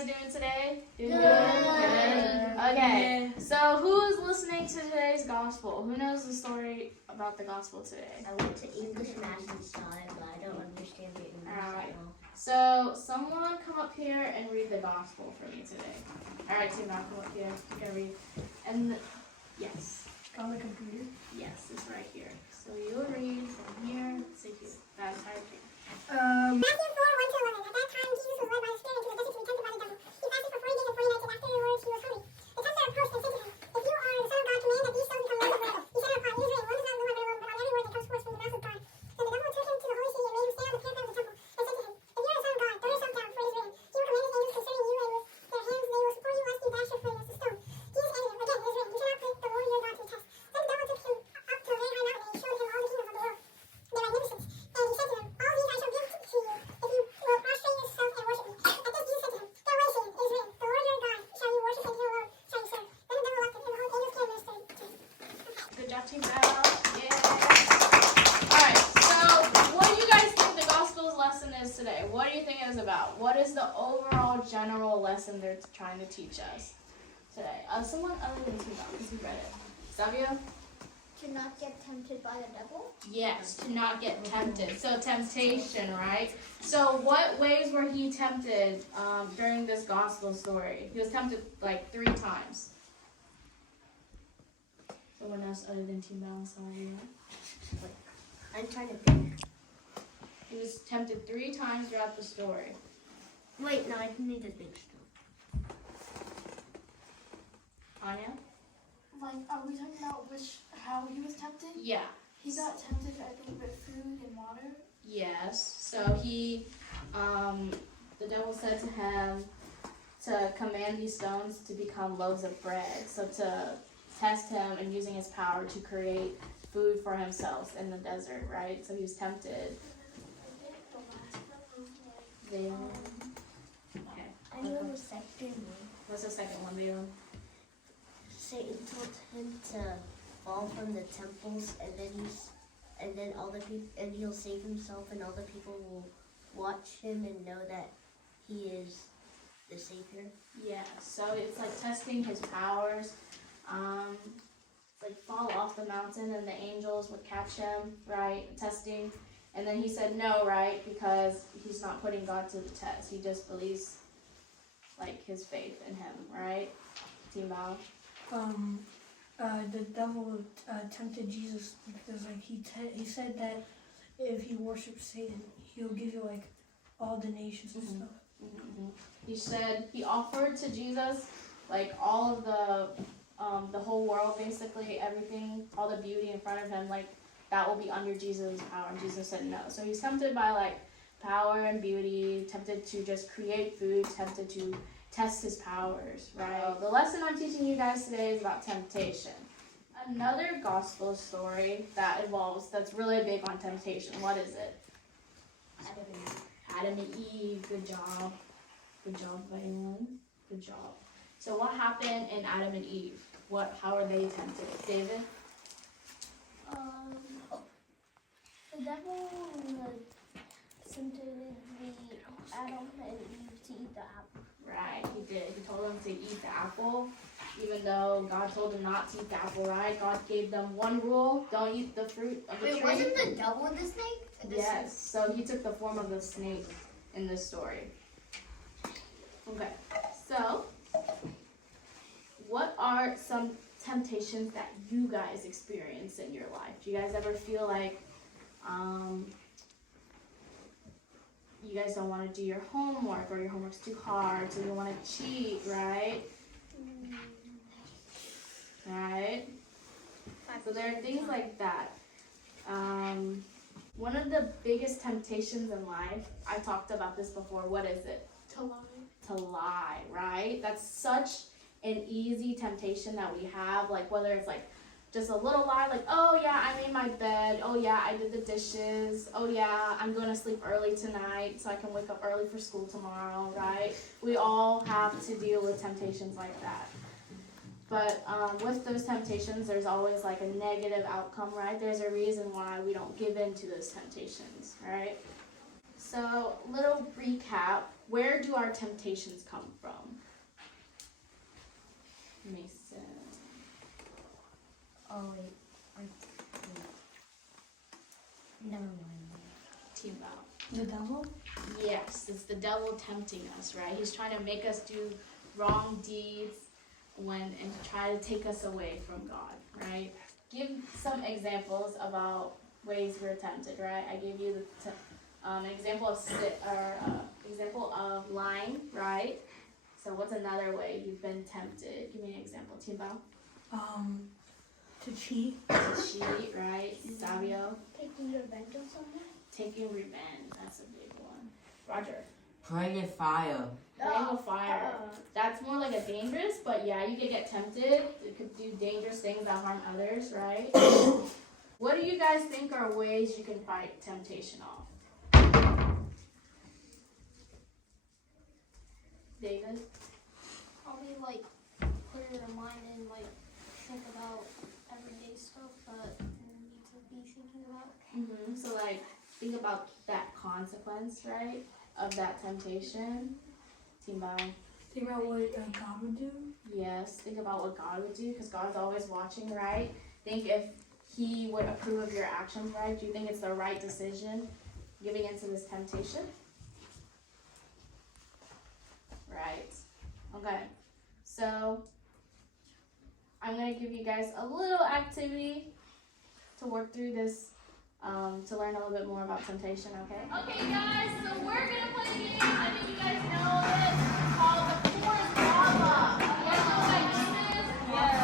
guys doing today? Good. Okay, so who is listening to today's gospel? Who knows the story about the gospel today? I went to English, math, and science, but I don't understand the English at all. So someone come up here and read the gospel for me today. All right, Toma, come up here. You're gonna read. And yes. On the computer? Yes, it's right here. So you'll read from here to here. That entire thing. Matthew 4:1-11. At that time, Jesus was led by the Spirit into the desert to be tempted by the devil. He fasted for 40 days and 40 nights, and afterwards he was hungry. The tempter approached and said to him, "If you are the Son of God, command that these stones become loaves of bread." He said in reply, "It is written, one does not live on bread alone, but on every word that comes forth from the mouth of God." Then the devil took him to the holy city and made him stand on the pinnacle of the temple, and said to him, "If you are the Son of God, throw yourself down, for it is written, He will command his angels concerning you, and with their hands they will support you, lest you dash your foot against a stone." Jesus answered him, "Again, it is written, you cannot put the Lord your God to the test." Then the devil took him up to a very high mountain, and he showed him all the kingdoms of the world, their magnificence. And he said to him, "All these I shall give to you, if you will prostrate yourself and worship me." At this Jesus said to him, "Go away, Satan, it is written, the Lord your God shall you worship, and him alone shall you serve." Then the devil left him, and behold, angels came and ministered to him. Good job, Team Bell. Yeah. All right. So, what do you guys think the gospel's lesson is today? What do you think it is about? What is the overall general lesson they're trying to teach us today? Someone other than Team Bell, because you read it. Savio? To not get tempted by the devil? Yes, to not get tempted. So temptation, right? So what ways were he tempted during this gospel story? He was tempted like 3 times. Someone else other than Team Bell and Savio? I'm trying to think. He was tempted 3 times throughout the story. Wait, no, I need to think still. Anya? Like, are we talking about how he was tempted? Yeah. He got tempted, I think, with food and water. Yes. So he, the devil said to him to command these stones to become loaves of bread. So to test him and using his power to create food for himself in the desert, right? So he was tempted. Okay. I know the second one. What's the second one, Leon? Satan told him to fall from the temples, and then all the people, and he'll save himself, and all the people will watch him and know that he is the Savior. Yeah. So it's like testing his powers. Like fall off the mountain, and the angels would catch him, right? Testing. And then he said no, right? Because he's not putting God to the test. He just believes, like, his faith in him, right? Team Bao? The devil tempted Jesus because, like, he said that if he worships Satan, he'll give you, like, all the nations and stuff. Mm-hmm. He said, he offered to Jesus, like, all of the whole world, basically, everything, all the beauty in front of him, like, that will be under Jesus' power. And Jesus said no. So he's tempted by, like, power and beauty, tempted to just create food, tempted to test his powers, right? The lesson I'm teaching you guys today is about temptation. Another gospel story that's really big on temptation. What is it? Adam and Eve. Good job. Good job, Boylan. Good job. So what happened in Adam and Eve? How are they tempted? David? The devil tempted Adam and Eve to eat the apple. Right, he did. He told them to eat the apple, even though God told them not to eat the apple, right? God gave them one rule: don't eat the fruit of the tree. Wait, wasn't the devil the snake? Yes, so he took the form of the snake in this story. Okay, so what are some temptations that you guys experience in your life? Do you guys ever feel like you guys don't want to do your homework, or your homework's too hard, so you want to cheat, right? Right? So there are things like that. One of the biggest temptations in life, I talked about this before, what is it? To lie. To lie, right? That's such an easy temptation that we have, like whether it's like just a little lie, like, oh yeah, I made my bed, oh yeah, I did the dishes, oh yeah, I'm going to sleep early tonight so I can wake up early for school tomorrow, right? We all have to deal with temptations like that. But with those temptations, there's always like a negative outcome, right? There's a reason why we don't give in to those temptations, right? So, little recap. where do our temptations come from? Mason. Oh wait. Never mind. Team Val. The devil? Yes, it's the devil tempting us, right? He's trying to make us do wrong deeds and try to take us away from God, right? Give some examples about ways we're tempted, right? I gave you an example of lying, right? So what's another way you've been tempted? Give me an example, Team Val. To cheat. To cheat, right? Savio. Taking revenge on someone? Taking revenge, that's a big one. Roger. Playing in fire. Playing with fire. That's more like a dangerous, but yeah, you could get tempted. You could do dangerous things that harm others, right? What do you guys think are ways you can fight temptation off? David? Probably like put it in your mind and like think about everyday stuff that you need to be thinking about. Mm-hmm. So like think about that consequence, right, of that temptation. Team Bye. Think about what God would do. Yes, think about what God would do, because God's always watching, right? Think if He would approve of your actions, right? Do you think it's the right decision giving into this temptation? Right. Okay. So I'm going to give you guys a little activity to work through this, to learn a little bit more about temptation, okay? Okay, guys, so we're going to play a game. I think you guys know it. It's called the Forest Lava. You guys know what this is? Yes.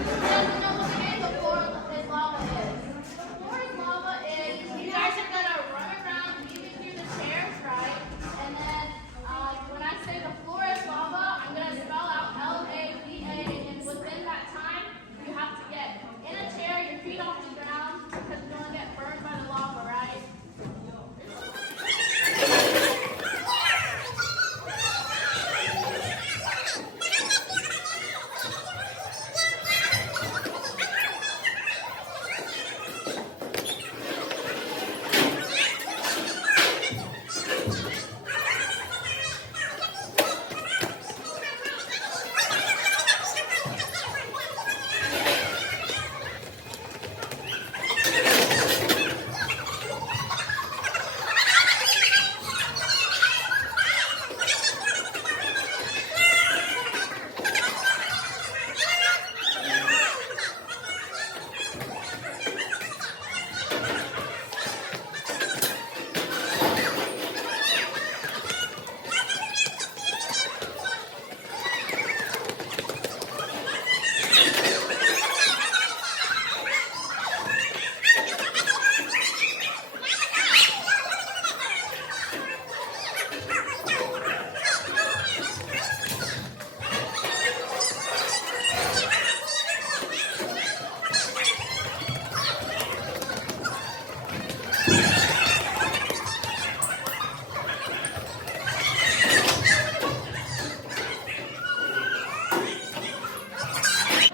Who doesn't know what the Forest Lava is? The Forest Lava is, you guys are going to run around, leaving through the chairs, right? And then when I say the floor is lava, I'm going to spell out L-A-V-A, and within that time, you have to get in a chair, your feet off the ground, because you don't want to get burned by the lava, right?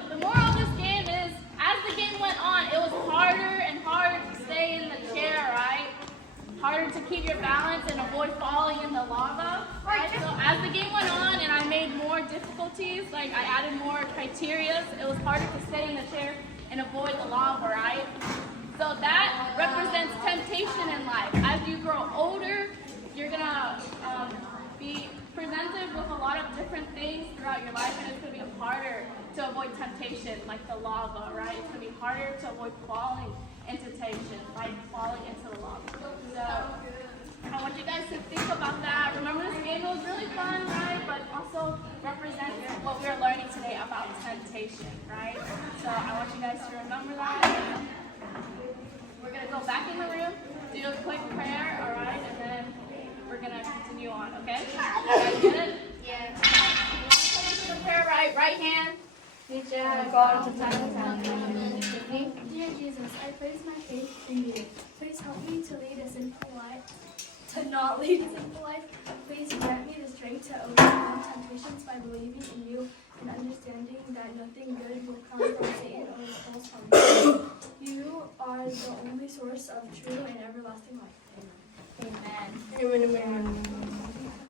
The moral of this game is, as the game went on, it was harder and harder to stay in the chair, right? Harder to keep your balance and avoid falling in the lava, right? So as the game went on and I made more difficulties, like I added more criteria, it was harder to stay in the chair and avoid the lava, right? So that represents temptation in life. As you grow older, you're gonna be presented with a lot of different things throughout your life, and it's gonna be harder to avoid temptation, like the lava, right? It's gonna be harder to avoid falling into temptation, like falling into the lava. So I want you guys to think about that. Remember, this game was really fun, right? But also represents what we're learning today about temptation, right? So I want you guys to remember that. We're gonna go back in the room, do a quick prayer, all right, and then we're gonna continue on, okay? You guys get it? Yeah. The prayer, right hand. Reach out, God, to time. Dear Jesus, I place my faith in you. Please help me to lead a sinful life, to not lead a sinful life. Please grant me the strength to overcome temptations by believing in you and understanding that nothing good will come from Satan or his false promises. You are the only source of true and everlasting life. Amen. Amen. Amen.